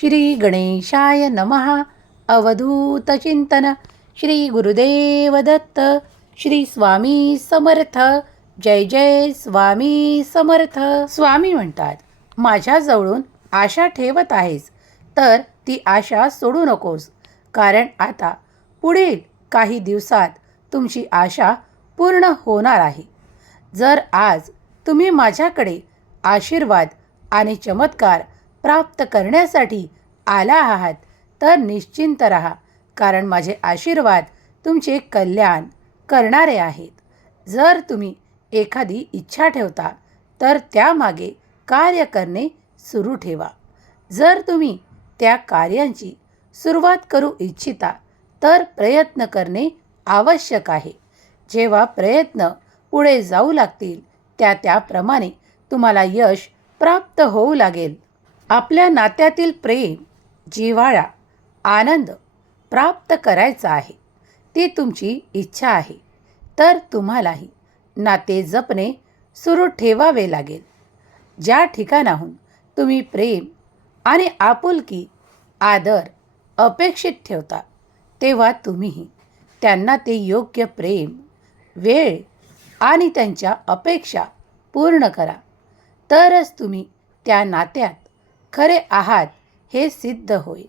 श्री गणेशाय नमः अवधूतचिंतन श्री गुरुदेव दत्त. श्री स्वामी समर्थ. जय जय स्वामी समर्थ. स्वामी म्हणतात माझ्याजवळून आशा ठेवत आहेस तर ती आशा सोडू नकोस. कारण आता पुढील काही दिवसात तुमची आशा पूर्ण होणार आहे. जर आज तुम्ही माझ्याकडे आशीर्वाद आणि चमत्कार प्राप्त करण्यासाठी आला आहात तर निश्चिंत रहा कारण माझे आशीर्वाद तुमचे कल्याण करणारे आहेत. जर तुम्ही एखादी इच्छा ठेवता तर त्यामागे कार्य करणे सुरू ठेवा. जर तुम्ही त्या कार्यांची सुरुवात करू इच्छिता तर प्रयत्न करणे आवश्यक आहे. जेव्हा प्रयत्न पुढे जाऊ लागतील त्या त्याप्रमाणे तुम्हाला यश प्राप्त होऊ लागेल. आपल्या नात्यातील प्रेम जिव्हाळा आनंद प्राप्त करायचा आहे. ती तुमची इच्छा आहे. तर तुम्हालाही नाते जपणे सुरू ठेवावे लागेल. ज्या ठिकाणाहून तुम्ही प्रेम आणि आपुलकी आदर अपेक्षित ठेवता तेव्हा तुम्हीही त्यांना ते योग्य प्रेम वेळ आणि त्यांच्या अपेक्षा पूर्ण करा. तरच तुम्ही त्या नात्यात खरे आहात हे सिद्ध होईल.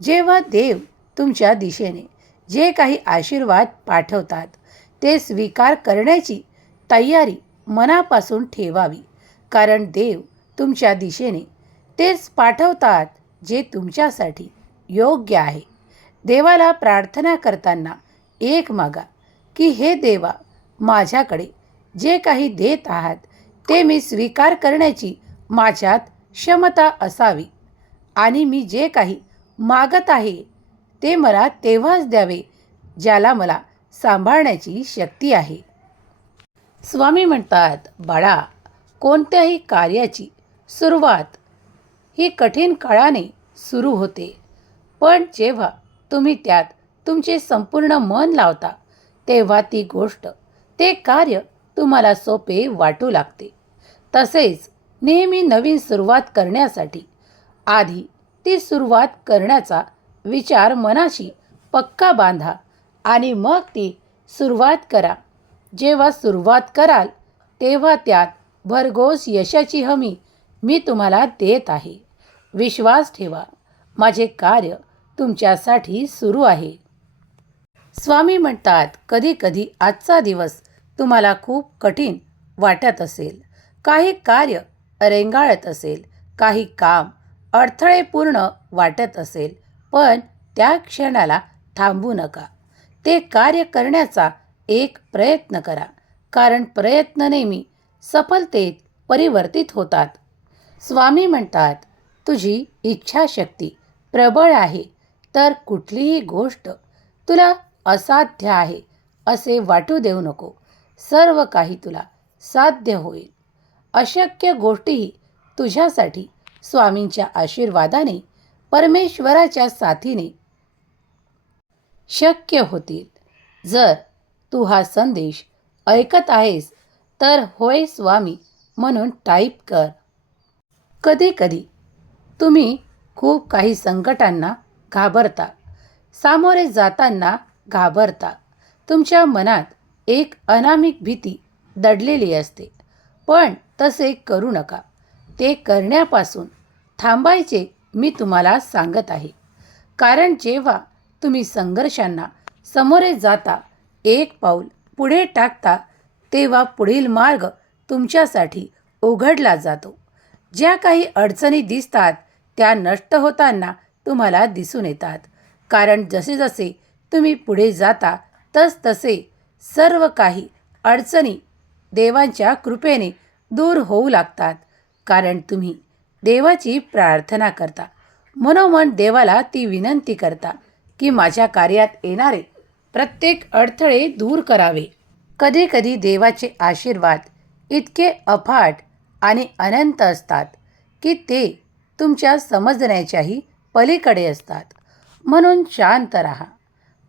जेव्हा देव तुमच्या दिशेने जे काही आशीर्वाद पाठवतात ते स्वीकार करण्याची तयारी मनापासून ठेवावी. कारण देव तुमच्या दिशेने तेच पाठवतात जे तुमच्यासाठी योग्य आहे. देवाला प्रार्थना करताना एक मागा की हे देवा माझ्याकडे जे काही देत आहात ते मी स्वीकार करण्याची माझ्यात क्षमता असावी. आणि मी जे काही मागत आहे ते मला तेव्हाच द्यावे ज्याला मला सांभाळण्याची शक्ती आहे. स्वामी म्हणतात बाळा कोणत्याही कार्याची सुरुवात ही कठीण काळाने सुरू होते. पण जेव्हा तुम्ही त्यात तुमचे संपूर्ण मन लावता तेव्हा ती गोष्ट ते कार्य तुम्हाला सोपे वाटू लागते. तसेच नेहमी नवीन सुरुवात करण्यासाठी. आधी ती सुरुवात करण्याचा विचार मनाशी पक्का बांधा आणि मग ती सुरुवात करा. जेव्हा सुरुवात कराल तेव्हा त्यात भरघोस यशाची हमी मी तुम्हाला देत आहे. विश्वास ठेवा माझे कार्य तुमच्यासाठी सुरू आहे. स्वामी म्हणतात कधीकधी आजचा दिवस तुम्हाला खूप कठीण वाटत असेल. काही कार्य रेंगाळत असेल काही काम अडथळेपूर्ण वाटत असेल पण त्या क्षणाला थांबू नका. ते कार्य करण्याचा एक प्रयत्न करा कारण प्रयत्न नेहमी सफलतेत परिवर्तित होतात. स्वामी म्हणतात तुझी इच्छाशक्ती प्रबळ आहे तर कुठलीही गोष्ट तुला असाध्य आहे असे वाटू देऊ नको. सर्व काही तुला साध्य होईल. अशक्य गोष्टीही तुझ्यासाठी स्वामींच्या आशीर्वादाने परमेश्वराच्या साथीने शक्य होतील. जर तू हा संदेश ऐकत आहेस तर होय स्वामी म्हणून टाईप कर. कधी कधी तुम्ही खूप काही संकटांना घाबरता सामोरे जाताना घाबरता. तुमच्या मनात एक अनामिक भीती दडलेली असते. पण तसे करू नका. ते करण्यापासून थांबायचे मी तुम्हाला सांगत आहे. कारण जेव्हा तुम्ही संघर्षांना समोरे जाता एक पाऊल पुढे टाकता तेव्हा पुढील मार्ग तुमच्यासाठी उघडला जातो. ज्या काही अडचणी दिसतात त्या नष्ट होताना तुम्हाला दिसून येतात. कारण जसे जसे तुम्ही पुढे जाता तस तसे सर्व काही अडचणी देवांच्या कृपेने दूर होऊ लागतात. कारण तुम्ही देवाची प्रार्थना करता. मनोमन देवाला ती विनंती करता की माझ्या कार्यात येणारे प्रत्येक अडथळे दूर करावे. कधीकधी देवाचे आशीर्वाद इतके अफाट आणि अनंत असतात की ते तुमच्या समजण्याच्याही पलीकडे असतात. म्हणून शांत राहा.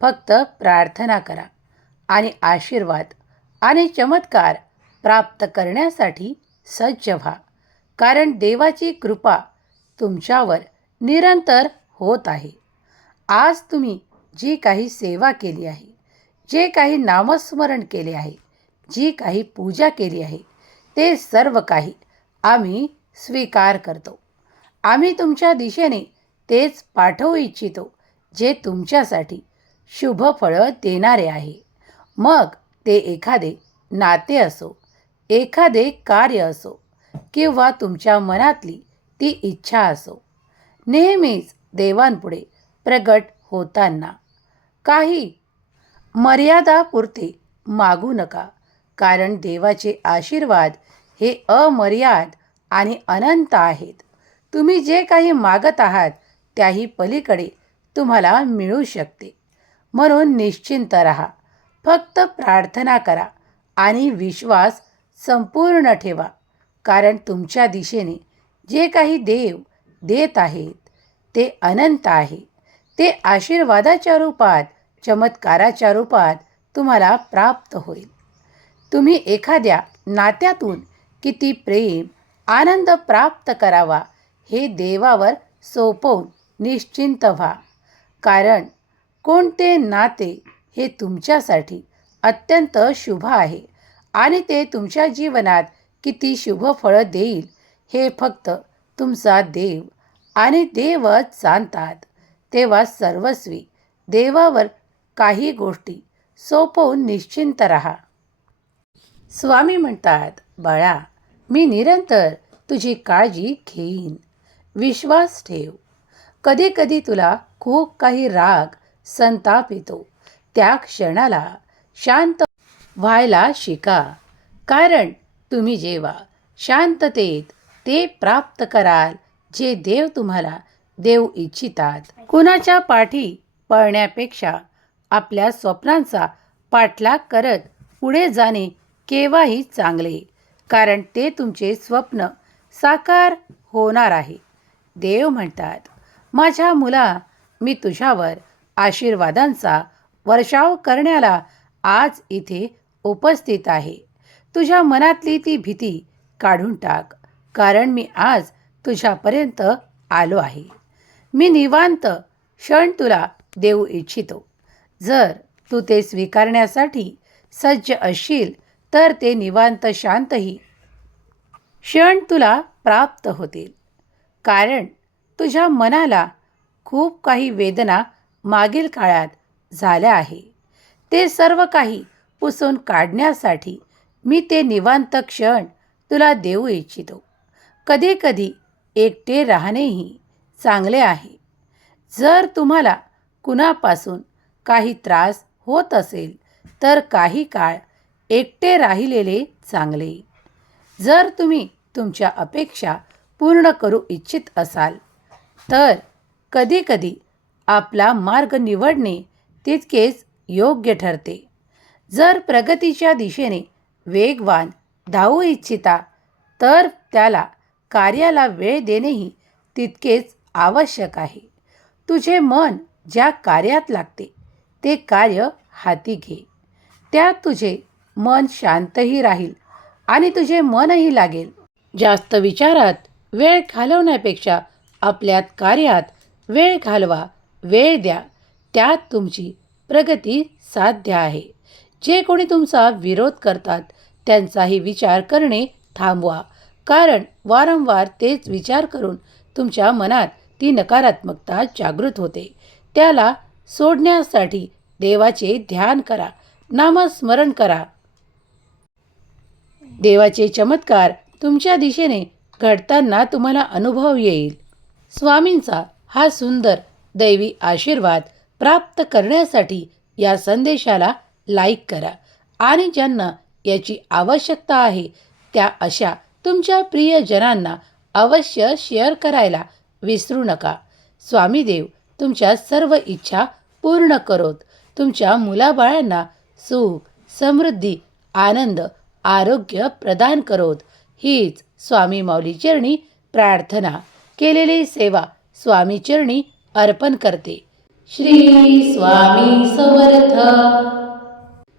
फक्त प्रार्थना करा आणि आशीर्वाद आणि चमत्कार प्राप्त करण्यासाठी सज्ज व्हा. कारण देवाची कृपा तुमच्यावर निरंतर होत आहे. आज तुम्ही जी काही सेवा केली आहे जे काही नामस्मरण केले आहे जी काही पूजा केली आहे ते सर्व काही आम्ही स्वीकार करतो. आम्ही तुमच्या दिशेने तेच पाठवू इच्छितो जे तुमच्यासाठी शुभ फळं देणारे आहे. मग ते एखादे नाते असो एखादे कार्य असो किंवा तुमच्या मनातली ती इच्छा असो नेहमीच देवांपुढे प्रगट होताना काही मर्यादापुरते मागू नका कारण देवाचे आशीर्वाद हे अमर्याद आणि अनंत आहेत. तुम्ही जे काही मागत आहात त्याही पलीकडे तुम्हाला मिळू शकते. म्हणून निश्चिंत रहा. फक्त प्रार्थना करा आणि विश्वास संपूर्ण ठेवा. कारण तुमच्या दिशेने जे काही देव देत आहेत ते अनंत आहे. ते आशीर्वादाच्या रूपात चमत्काराच्या रूपात तुम्हाला प्राप्त होईल. तुम्ही एखाद्या नात्यातून किती प्रेम आनंद प्राप्त करावा हे देवावर सोपवून निश्चिंत व्हा. कारण कोणते नाते हे तुमच्यासाठी अत्यंत शुभ आहे. आणि ते तुमच्या जीवनात किती शुभ फळं देईल हे फक्त तुमचा देव आणि देवच जाणतात तेव्हा सर्वस्वी देवावर काही गोष्टी सोपवून निश्चिंत राहा. स्वामी म्हणतात बाळा मी निरंतर तुझी काळजी घेईन. विश्वास ठेव. कधी कधी तुला खूप काही राग संताप येतो. त्या क्षणाला शांत व्हायला शिका. कारण तुम्ही जेव्हा शांततेत ते प्राप्त कराल जे देव तुम्हाला देऊ इच्छितात. कुणाच्या पाठी पळण्यापेक्षा आपल्या स्वप्नांचा पाठलाग करत पुढे जाणे केव्हाही चांगले कारण ते तुमचे स्वप्न साकार होणार आहे. देव म्हणतात माझ्या मुला मी तुझ्यावर आशीर्वादांचा वर्षाव करण्याला आज इथे उपस्थित आहे. तुझ्या मनातली ती भीती काढून टाक कारण मी आज तुझ्यापर्यंत आलो आहे. मी निवांत क्षण तुला देऊ इच्छितो. जर तू ते स्वीकारण्यासाठी सज्ज असशील तर ते निवांत शांतही क्षण तुला प्राप्त होतील. कारण तुझ्या मनाला खूप काही वेदना मागील काळात झाल्या आहे. ते सर्व काही पुसून काढण्यासाठी मी ते निवांत क्षण तुला देऊ इच्छितो. कधीकधी एकटे राहणेही चांगले आहे. जर तुम्हाला कुणापासून काही त्रास होत असेल तर काही काळ एकटे राहिलेले चांगले. जर तुम्ही तुमच्या अपेक्षा पूर्ण करू इच्छित असाल तर कधीकधी आपला मार्ग निवडणे तितकेच योग्य ठरते. जर प्रगतीच्या दिशेने वेगवान धावू इच्छिता तर त्याला कार्याला वेळ देणेही तितकेच आवश्यक आहे. तुझे मन ज्या कार्यात लागते ते कार्य हाती घे. त्यात तुझे मन शांतही राहील आणि तुझे मनही लागेल. जास्त विचारात वेळ घालवण्यापेक्षा आपल्यात कार्यात वेळ घालवा वेळ द्या. त्यात तुमची प्रगती साध्य आहे. जे कोणी तुमचा विरोध करतात त्यांचाही विचार करणे थांबवा. कारण वारंवार तेच विचार करून तुमच्या मनात ती नकारात्मकता जागृत होते. त्याला सोडण्यासाठी देवाचे ध्यान करा नामस्मरण करा. देवाचे चमत्कार तुमच्या दिशेने घडताना तुम्हाला अनुभव येईल. स्वामींचा हा सुंदर दैवी आशीर्वाद प्राप्त करण्यासाठी या संदेशाला लाईक करा. आणि ज्यांना याची आवश्यकता आहे त्या अशा तुमच्या प्रियजनांना अवश्य शेअर करायला विसरू नका. स्वामीदेव तुमच्या सर्व इच्छा पूर्ण करोत. तुमच्या मुलाबाळांना सुख समृद्धी आनंद आरोग्य प्रदान करोत. हीच स्वामी माऊली चरणी प्रार्थना. केलेली सेवा स्वामी चरणी अर्पण करते. श्री स्वामी समर्थ.